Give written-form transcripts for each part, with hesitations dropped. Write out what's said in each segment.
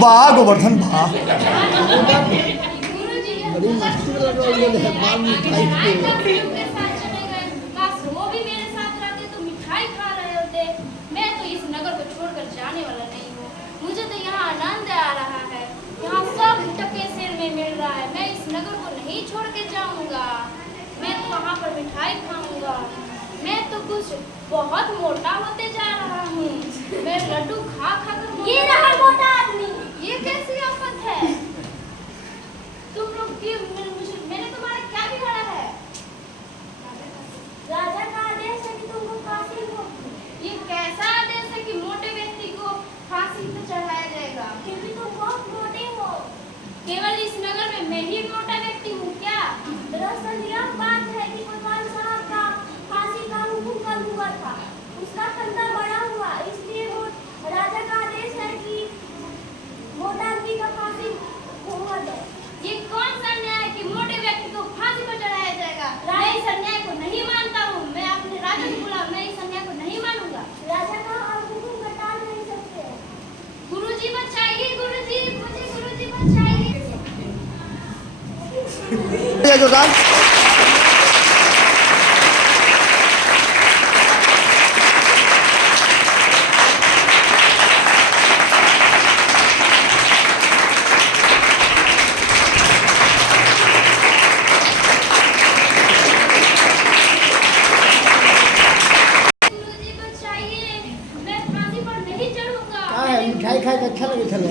वाह गोवर्धन वाह। बड़ी मस्ती लग रही है मां मिठाई के। वो भी मेरे साथ रहते तो मिठाई खा रहे होते। मैं तो इस नगर को छोड़कर जाने वाला नहीं हूँ। मुझे तो यहाँ आनंद आ रहा है, यहाँ सब टके सेर में मिल रहा है। मैं इस नगर को नहीं छोड़ के जाऊंगा। मैं तो वहाँ पर मिठाई खाऊंगा। मैं तो कुछ बहुत मोटा होते जा रहा हूँ। मैं लड्डू खा खा कर ये रहा मोटा आदमी। ये कैसी आफत है? तुम लोग मैंने तुम्हारा क्या बिगाड़ा है? राजा का आदेश है कि तुमको फांसी हो। ये कैसा आदेश है कि मोटे व्यक्ति को फांसी पर चढ़ाया जाएगा? क्योंकि तुम बहुत मोटे हो। केवल इस नगर में मैं ही मोटा व्यक्ति हूँ क्या? दरअसल यह बात है कि भगवान साहब का फांसी का हुक्म कल हुआ था। उसका फंदा बड़ा हुआ, इसलिए वो राजा का आदेश है कि मोटा आदमी का फांसी हुआ जाए। ये कौन सा न्याय है कि मोटे व्यक्ति को फांसी पर चढ़ाया जाएगा? मैं इस अन्याय को नहीं मानता हूँ। मैं अपने राजा को बुला, मैं इस अन्याय को नहीं मानूंगा। राजा का आप हुक्म को टाल नहीं सकते। गुरुजी बचाइए, गुरुजी, मुझे गुरुजी बचाइए। मिठाई खाए तो अच्छा लगे चलो।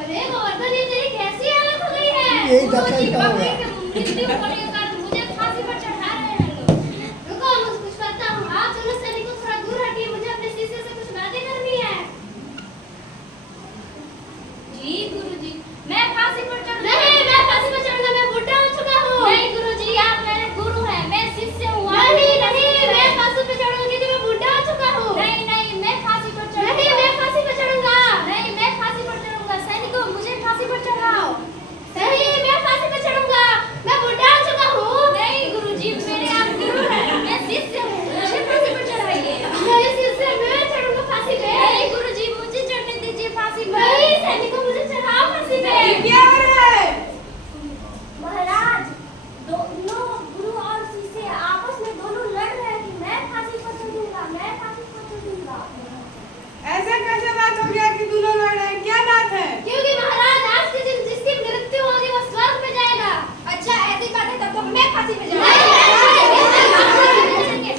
अरे गोवर्धन, ये तेरी कैसी हालत हो गई है? यही दशा हो गया। मुझे फांसी पर चढ़ा रहे हैं लोग। रुको, मैं कुछ करता हूँ। आप चलो सैनिकों, थोड़ा दूर हटिए, मुझे अपने शिष्य से कुछ बातें करनी है। जी गुरुजी, मैं फांसी पर चढ़ नहीं, मैं फांसी पर चढ़ूंगा। मैं बुढ़ा हो चुका हूँ। नहीं गुरुजी, आप मेरे गुरु हैं, मैं शिष्य हूँ। नहीं नहीं, मैं फांसी पर चढ़ूंगी क्योंकि मैं बुढ़ा हो चुका हूँ। नहीं नहीं, मैं फांसी पर चढ़ूंगा। नहीं, मैं फांसी पर चढ़ूंगा। नहीं, मैं फांसी पर चढ़ूंगा। सैनिकों, मुझे फांसी पर चढ़ाओ। नहीं, मैं फांसी पर चढ़ूंगा। मैं बुढ़ा हो चुका हूँ। नहीं गुरुजी, मेरे आप गुरु हैं, मैं शिष्य हूँ, मुझे फांसी पर चढ़ाइए। मैं शिष्य, मैं चढ़ूंगा फांसी पे। नहीं गुरुजी, मुझे चढ़ने दीजिए फांसी पे। नहीं सैनिकों, मुझे चढ़ाओ फांसी पे। क्या हो रहा है? महाराज, दोनों गुरु और शिष्य आपस में दोनों लड़ रहे हैं कि मैं फांसी पर चढ़ूंगा, मैं फांसी पर चढ़ूंगा। ऐसा कैसे बात हो गया कि दोनों लड़ रहे हैं? क्या बात है? क्योंकि महाराज, आज के दिन जिसकी मृत्यु होगी वो स्वर्ग में जाएगा। अच्छा ऐसी बात है, तब तो मैं फांसी पे जाऊंगा।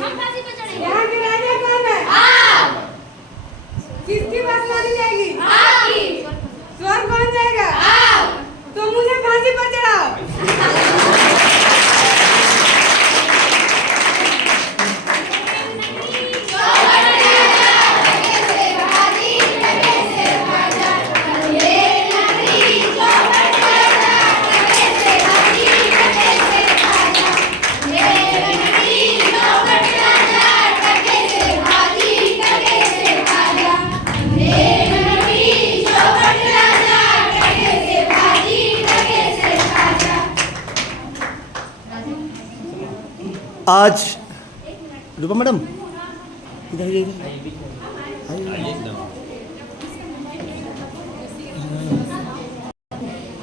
हम फांसी पे चढ़ेंगे। यहाँ के राजा कौन है? आप। किसकी बात मानी जाएगी? आपकी। स्वर्ग कौन जाएगा? आप। तो मुझे फांसी पर चढ़ाओ। आज रूपा मैडम इधर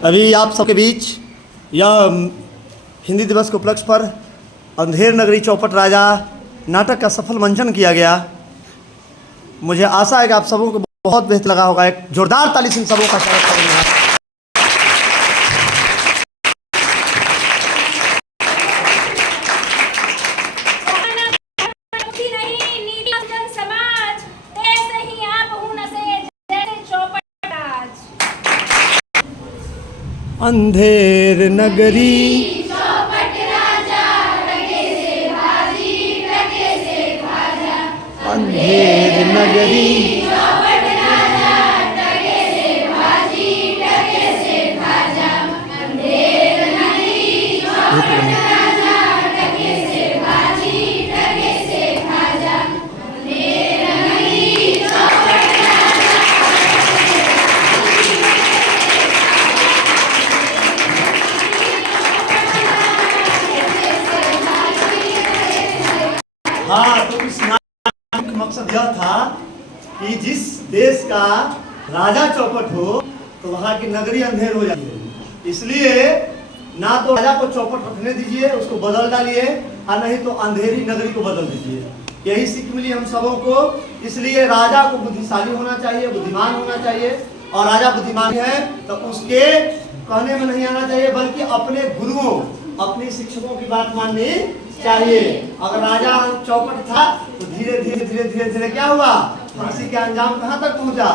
अभी आप सबके बीच यह हिंदी दिवस के उपलक्ष्य पर अंधेर नगरी चौपट राजा नाटक का सफल मंचन किया गया। मुझे आशा है कि आप सबों को बहुत बेहतर लगा होगा। एक जोरदार ताली से सबों का स्वागत करूंगा। अंधेर नगरी चौपट राजा, टके से भाजी, टके से खाजा। अंधेर नगरी चौपट राजा, टके से भाजी, टके से खाजा। अंधेर नगरी चौपट राजा, टके से भाजी, टके से खाजा। अंधेर नगरी चौपट हाँ, तो इस नाटक का मकसद यह था कि जिस देश का राजा चौपट हो तो वहाँ की नगरी अंधेर हो जाती है। इसलिए ना तो राजा को चौपट रखने दीजिए, उसको बदल डालिए, और नहीं तो अंधेरी नगरी को बदल दीजिए। यही सीख मिली हम सबों को। इसलिए राजा को बुद्धिशाली होना चाहिए, बुद्धिमान होना चाहिए, और राजा बुद्धिमान है तो उसके कहने में नहीं आना चाहिए, बल्कि अपने गुरुओं, अपने शिक्षकों की बात माननी चाहिए। अगर राजा चौपट था तो धीरे धीरे धीरे धीरे धीरे क्या हुआ, फांसी के अंजाम कहाँ तक पहुंचा,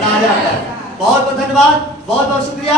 राजा तक। बहुत बहुत धन्यवाद, बहुत बहुत शुक्रिया।